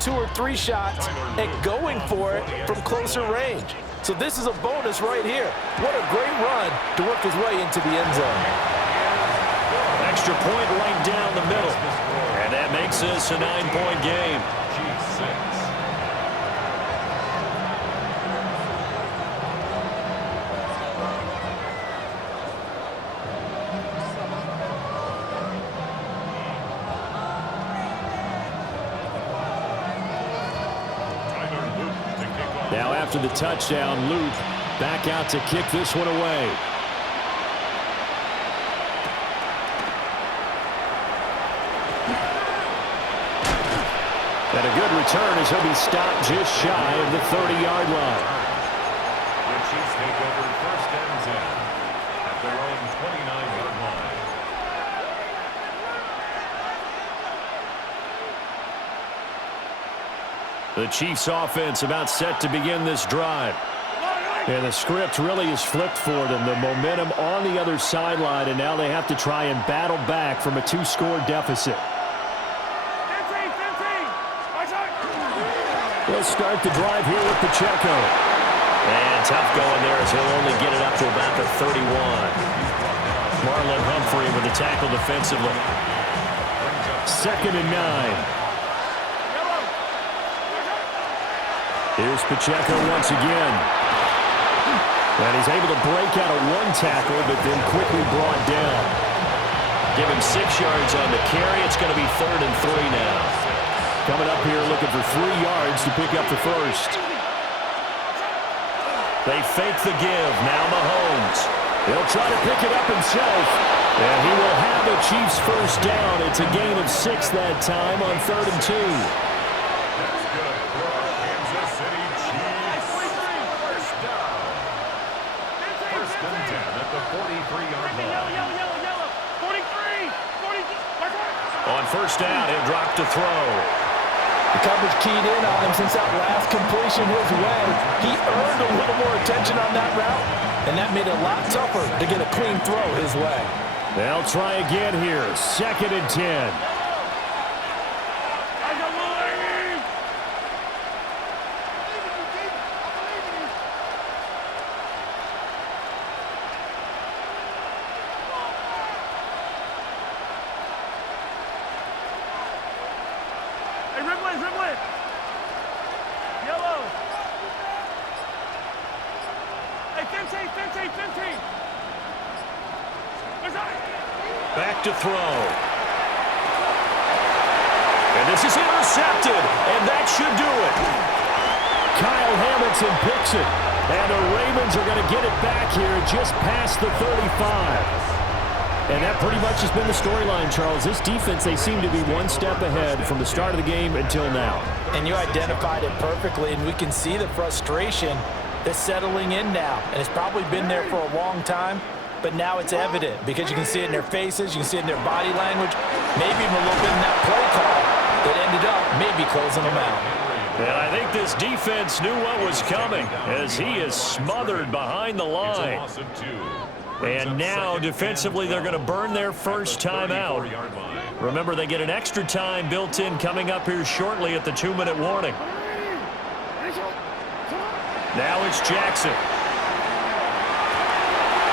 2 or 3 shots and going for it from closer range. So this is a bonus right here. What a great run to work his way into the end zone. Extra point right down the middle. And that makes this a 9-point game. Now after the touchdown, Luke back out to kick this one away. And a good return as he'll be stopped just shy of the 30-yard line. The Chiefs take over 1st and 10 at their own 29-yard line. The Chiefs offense about set to begin this drive. And the script really is flipped for them. The momentum on the other sideline, and now they have to try and battle back from a 2-score deficit. They'll start the drive here with Pacheco. And tough going there as he'll only get it up to about the 31. Marlon Humphrey with the tackle defensively. 2nd and 9. Here's Pacheco once again. And he's able to break out of 1 tackle, but then quickly brought down. Give him 6 yards on the carry. It's going to be 3rd and 3 now. Coming up here looking for 3 yards to pick up the first. They fake the give. Now Mahomes. He'll try to pick it up himself. And he will have a Chiefs first down. It's a gain of 6 that time on 3rd and 2. That's good for our Kansas City Chiefs. First down. 1st and 10 at the 43-yard line. On 1st down, he'll drop to throw. The coverage keyed in on him since that last completion his way. He earned a little more attention on that route, and that made it a lot tougher to get a clean throw his way. They'll try again here. 2nd and 10. Back to throw. And this is intercepted, and that should do it. Kyle Hamilton picks it, and the Ravens are going to get it back here just past the 35. And that pretty much has been the storyline, Charles. This defense, they seem to be 1 step ahead from the start of the game until now. And you identified it perfectly, and we can see the frustration that's settling in now. And it's probably been there for a long time. But now it's evident because you can see it in their faces, you can see it in their body language, maybe even a little bit in that play call that ended up maybe closing them out. And I think this defense knew what was coming as he is smothered behind the line. And now defensively they're going to burn their first time out. Remember, they get an extra time built in coming up here shortly at the 2-minute warning. Now it's Jackson.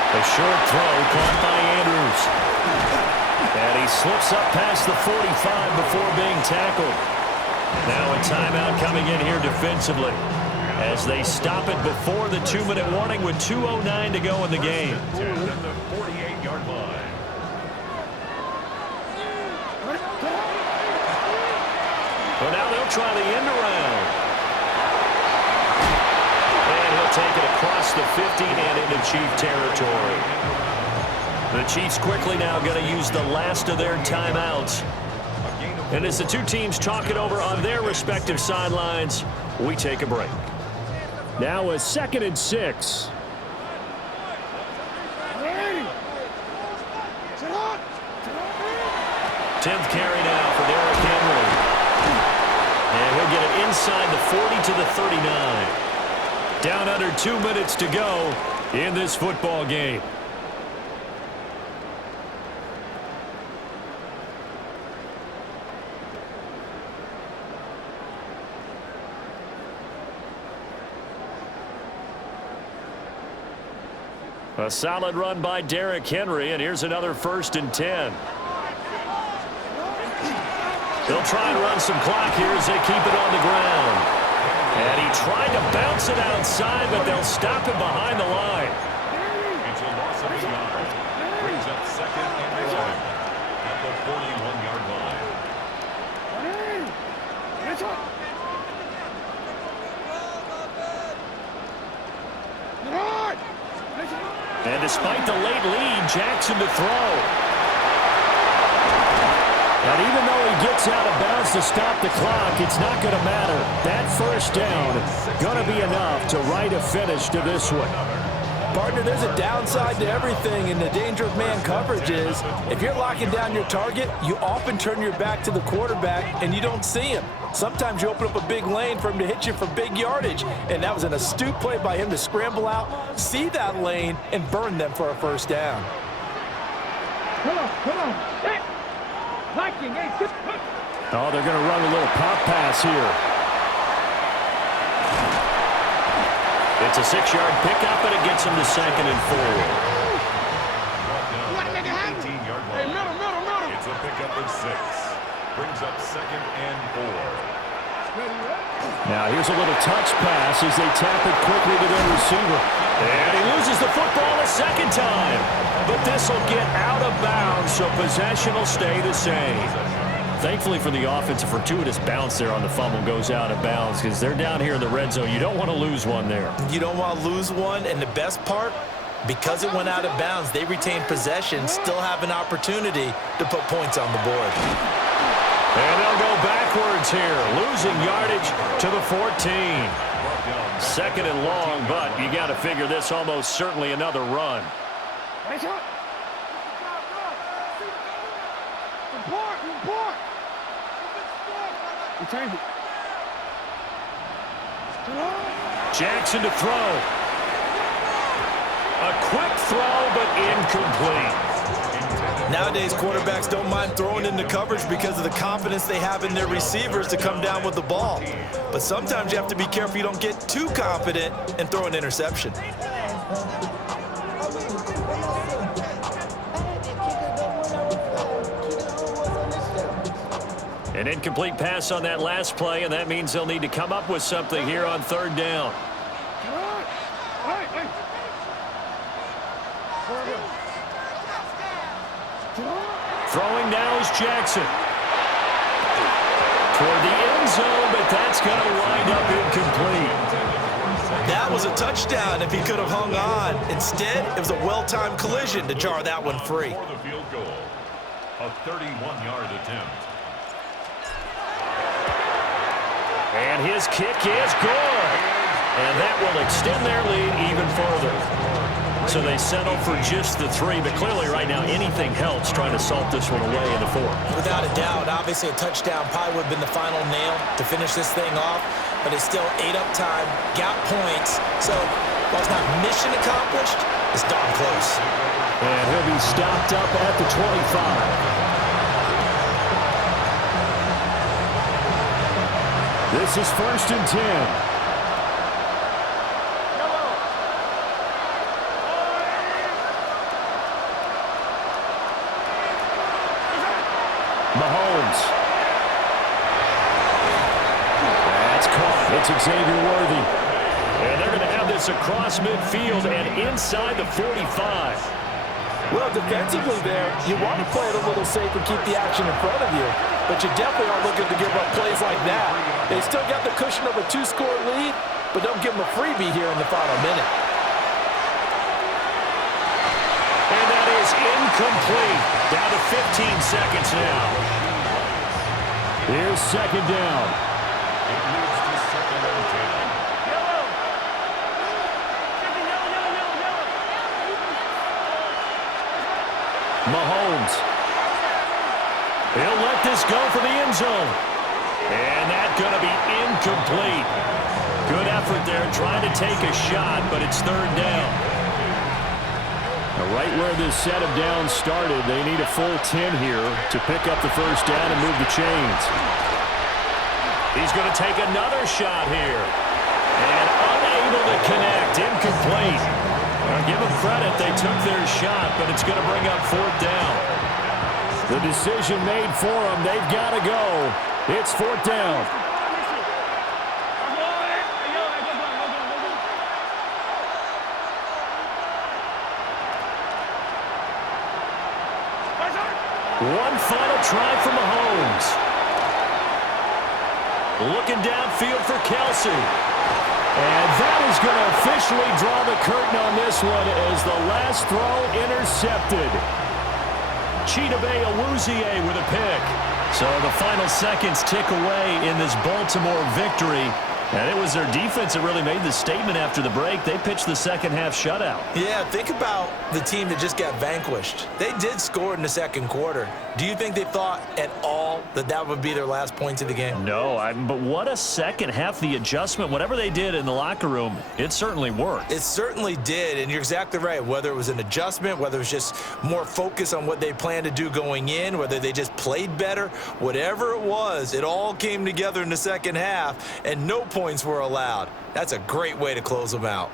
A short throw caught by Andrews. And he slips up past the 45 before being tackled. Now a timeout coming in here defensively as they stop it before the 2-minute warning with 2:09 to go in the game. At the 48-yard line. Well, now they'll try the end around. Take it across the 15 and into Chief territory. The Chiefs quickly now going to use the last of their timeouts. And as the two teams talk it over on their respective sidelines, we take a break. Now a 2nd and 6. Tenth carry now for Derrick Henry. And he'll get it inside the 40 to the 39. Down under 2 minutes to go in this football game. A solid run by Derrick Henry, and here's another 1st and 10. They'll try and run some clock here as they keep it on the ground. And he tried to bounce it outside, but they'll stop him behind the line. It's a loss of 9. Brings up 2nd and 11 at the 41-yard line. And despite the late lead, Jackson to throw. And even though he gets out of bounds to stop the clock, it's not going to matter. That 1st down going to be enough to write a finish to this one. Partner, there's a downside to everything, and the danger of man coverage is if you're locking down your target, you often turn your back to the quarterback and you don't see him. Sometimes you open up a big lane for him to hit you for big yardage, and that was an astute play by him to scramble out, see that lane, and burn them for a 1st down. Come on. Hey. Oh, they're going to run a little pop pass here. It's a 6-yard pickup, and it gets him to 2nd and 4. Hey, middle. It's a pickup of 6. Brings up 2nd and 4. Now here's a little touch pass as they tap it quickly to their receiver. And he loses the football a 2nd time. But this will get out of bounds, so possession will stay the same. Thankfully for the offense, a fortuitous bounce there on the fumble goes out of bounds because they're down here in the red zone. You don't want to lose one there. You don't want to lose one, and the best part, because it went out of bounds, they retain possession, still have an opportunity to put points on the board. And they'll go backwards here, losing yardage to the 14. 2nd and long, but you got to figure this almost certainly another run. Jackson to throw. A quick throw, but incomplete. Nowadays, quarterbacks don't mind throwing into coverage because of the confidence they have in their receivers to come down with the ball. But sometimes you have to be careful you don't get too confident and throw an interception. An incomplete pass on that last play, and that means they'll need to come up with something here on 3rd down. Throwing now is Jackson. Toward the end zone, but that's going to wind up incomplete. That was a touchdown if he could have hung on. Instead, it was a well-timed collision to jar that one free. For the field goal, a 31-yard attempt. And his kick is good. And that will extend their lead even further. So they settle for just the 3, but clearly right now anything helps trying to salt this one away in the 4th. Without a doubt, obviously a touchdown probably would have been the final nail to finish this thing off, but it's still ate up time, got points, so while it's not mission accomplished, it's darn close. And he'll be stopped up at the 25. This is 1st and 10. Mahomes. That's caught. It's Xavier Worthy. And they're going to have this across midfield and inside the 45. Well, defensively there, you want to play it a little safe and keep the action in front of you, but you definitely aren't looking to give up plays like that. They still got the cushion of a 2-score lead, but don't give them a freebie here in the final minute. And that is incomplete. Down to 15 seconds now. Here's 2nd down. It leads to 2nd and 10. Mahomes. He'll let this go for the end zone. And that's going to be incomplete. Good effort there trying to take a shot, but it's 3rd down. Now, right where this set of downs started, they need a full 10 here to pick up the 1st down and move the chains. He's going to take another shot here. And unable to connect, incomplete. Now give them credit. They took their shot, but it's going to bring up 4th down. The decision made for them. They've got to go. It's 4th down. One final try from Mahomes. Looking downfield for Kelsey. And that is going to officially draw the curtain on this one as the last throw intercepted. Chidobe Awuzie with a pick. So the final seconds tick away in this Baltimore victory. And it was their defense that really made the statement after the break. They pitched the second half shutout. Yeah, think about the team that just got vanquished. They did score in the second quarter. Do you think they thought at all that that would be their last points of the game? No, but what a second half. The adjustment, whatever they did in the locker room, it certainly worked. It certainly did, and you're exactly right. Whether it was an adjustment, whether it was just more focus on what they planned to do going in, whether they just played better, whatever it was, it all came together in the second half, and no points were allowed. That's a great way to close them out.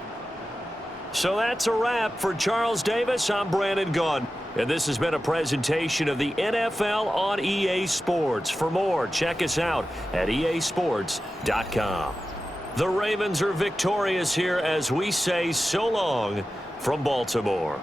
So that's a wrap for Charles Davis. I'm Brandon Gunn. And this has been a presentation of the NFL on EA Sports. For more, check us out at easports.com. The Ravens are victorious here as we say so long from Baltimore.